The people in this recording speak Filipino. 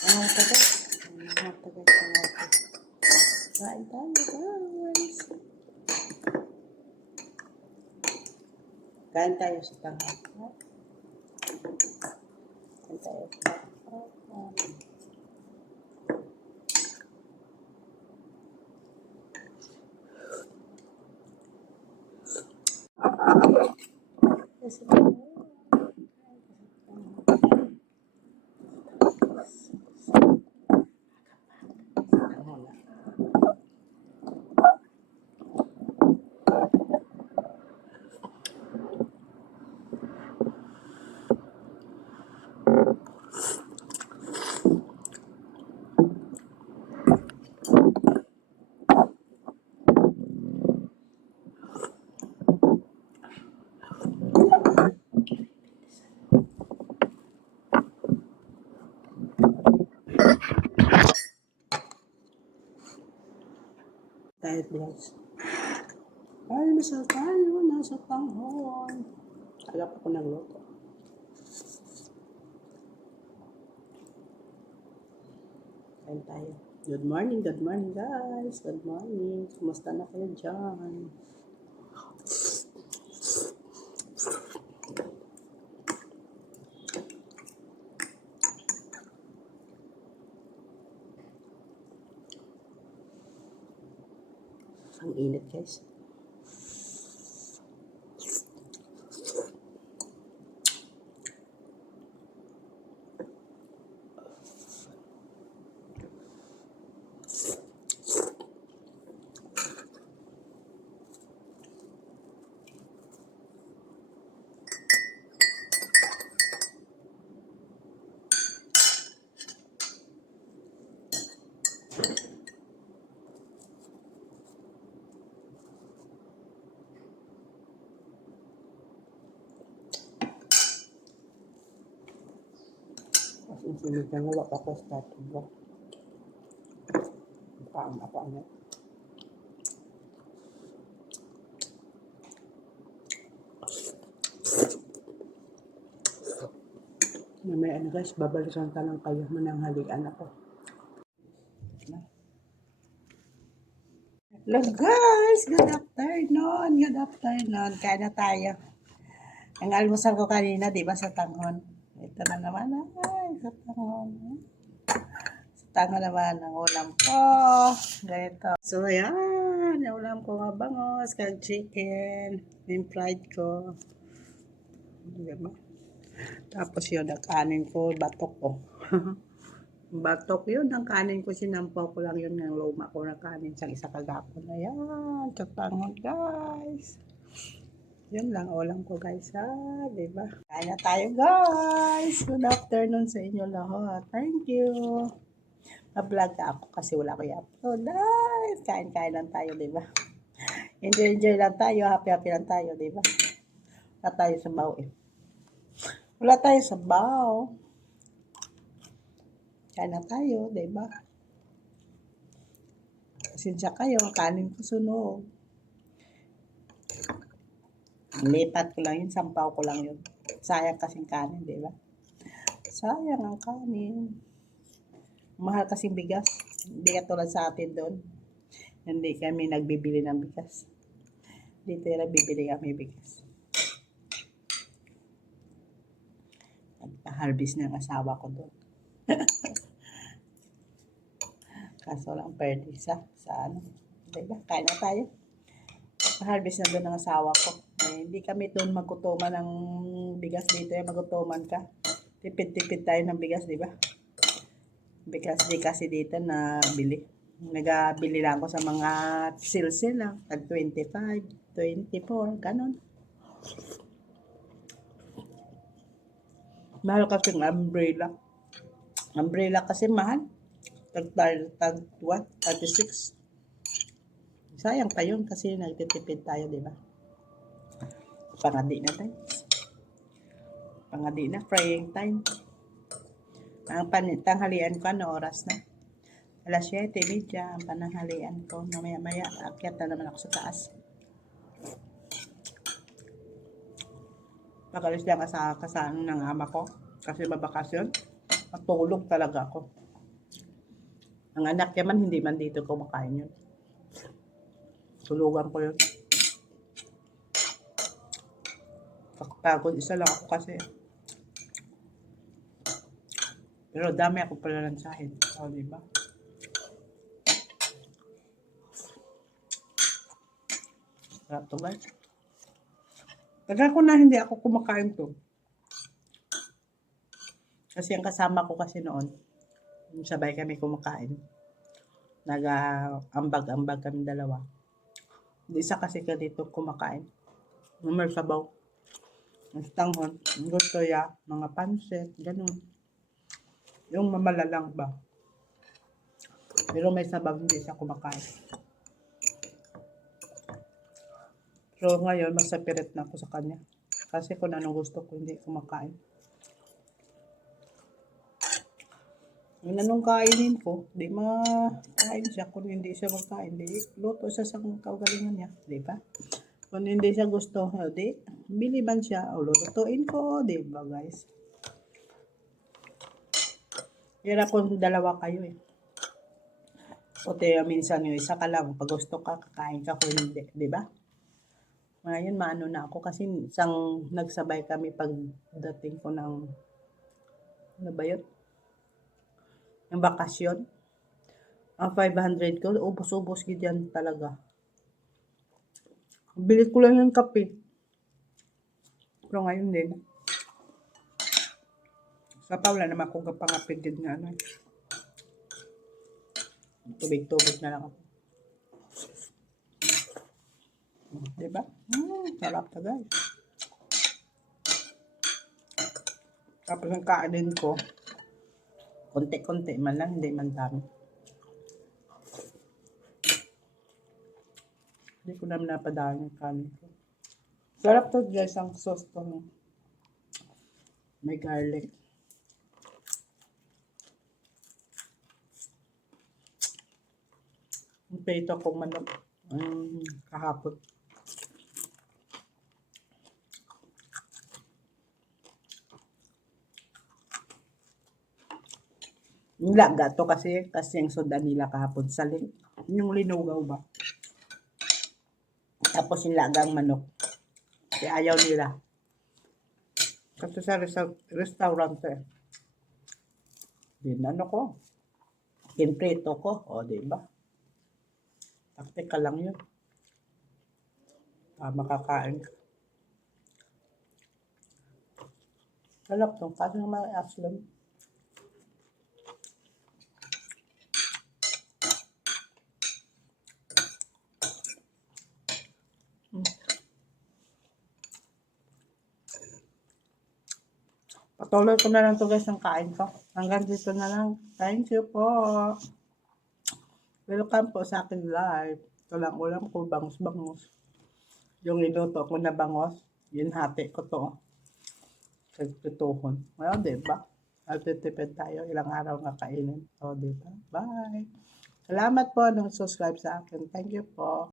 Ang tagal. Ang tagal sa natin. Kain tayo, guys. Kain tayo sa tanghal. Kain tayo sa tanghal. Kasi tayo, guys. Ay, nasa tayo. Nasa tanghal. Alap ako nagluto. Kain tayo. Good morning guys. Good morning. Kumusta na kayo dyan? Ang init, guys. Sinigang na wak ako sa tubo. Paang ako ano. May ano guys, babalikan ka lang kayo. Mananghalian ako. Hello guys! Good afternoon! Good afternoon! Kain na tayo. Ang almusal ko kanina, di ba, sa tanghon? Ito na naman, ay, sa tanghon. Sa tanghon naman ang ulam ko. Ganito. So, ayan. Ang ulam ko nga bangos, kag chicken. Yung fried ko. Diba? Tapos yun, ang kanin ko, batok ko. Batok yun, ang kanin ko, sinampaw ko lang yun ng luma ko na kanin sa isa kagapon. Ayan, sa tanghon guys. Yun lang ulam ko guys ha, diba? Kain na tayo guys. Good afternoon sa inyo lahat. Thank you. Ma-vlog ako kasi wala ko i-upload. Guys, kain-kain lang tayo, diba? Enjoy lang tayo, happy lang tayo, diba? Wala tayo sa baw eh. Wala tayo sa baw. Kain na tayo, diba? Pasensya kayo, kanin ko sunog. Lipat ko lang yun, sampaw ko lang yun. Sayang kasing kanin, di ba? Sayang ang kanin. Mahal kasing bigas. Hindi katulad sa atin doon. Hindi kami nagbibili ng bigas. Dito yung nagbibili kami bigas. Nagpa-harvest ng asawa ko doon. Kaso lang pwede sa ano. Diba? Kain na tayo. Harvest na doon ng asawa ko. Eh, hindi kami doon magutuman ng bigas dito. Magutuman ka. Tipid-tipid tayo ng bigas, di ba? Bigas di kasi dito na bili. Nagabili lang ako sa mga sale lang. Tag 25, 24, ganun. Mahal kasi ng umbrella. Umbrella kasi mahal. Tag what? 36. Sayang pa yun kasi nagtitipid tayo, di ba? Pangadi na tayo. Pangadi na, praying time. Ang tanghalian ko, ano oras na? Alas 7:30 ang pananghalian ko. Mamaya-maya, akyat na naman ako sa taas. Pag-alis lang sa kasano ng ama ko. Kasi babakasyon, matulog talaga ako. Ang anak niya man, hindi man dito kumakain yun. Tulugan ko yun. Pagod, isa lang ako kasi. Pero dami ako pala ng sahid. O, diba? Sarap to, guys. Tagal ko na hindi ako kumakain to. Kasi ang kasama ko kasi noon, sabay kami kumakain. Nag-ambag-ambag kami dalawa. Isa kasi ka dito kumakain. May sabaw. Ang tanghon, gusto ya, mga pansit, ganun. Yung mamalalang ba. Pero may sabaw, hindi siya kumakain. So ngayon, masapirit na ako sa kanya. Kasi kung anong gusto ko, hindi kumakain. Yung anong kainin ko, di makain siya. Kung hindi siya makain, di luto siya sa kaugalingan niya. Di ba? Kung hindi siya gusto, di bili man siya. O lulutuin ko, di ba guys? Hirap kung dalawa kayo eh. O minsan yung isa ka lang. Pag gusto ka, kakain ka. Kung hindi, di ba? Ngayon, maano na ako kasi isang nagsabay kami pagdating ko ng, ano ba yun? Yung bakasyon. Ang 500 ko, ubos-ubos yan talaga. Bili ko lang yung kape. Pero ngayon din. Sa wala naman akong kapangapigid na ano. Tubig-tubig na lang ako. Diba? Sarap na guys. Tapos ang kainin ko, konti-konti man lang, hindi man dami. Hindi ko naman napadaan yung kanin ko. Sarap to guys, ang sauce to. May garlic. Yung peto kong manok. Kahapon. Yung laga to kasi yung soda nila kahapon sa yung linugaw ba. Tapos yung lagang manok. Kaya ayaw nila. Kasi sa restaurant eh. Din ano ko. Kinprito ko. O, diba? Taktika lang yun. Makakain ka. Sarap to. Kasi naman aslan. Patuloy ko na lang to guys ang kain ko. Hanggang dito na lang. Thank you po. Welcome po sa akin live. Ito lang ulam ko, bangus-bangus. Yung niluto ko na bangos, yun hati ko to. Sa tutuhon. Well, diba? Altitipid tayo. Ilang araw nga kainin. O, diba? Bye! Salamat po nung subscribe sa akin. Thank you po.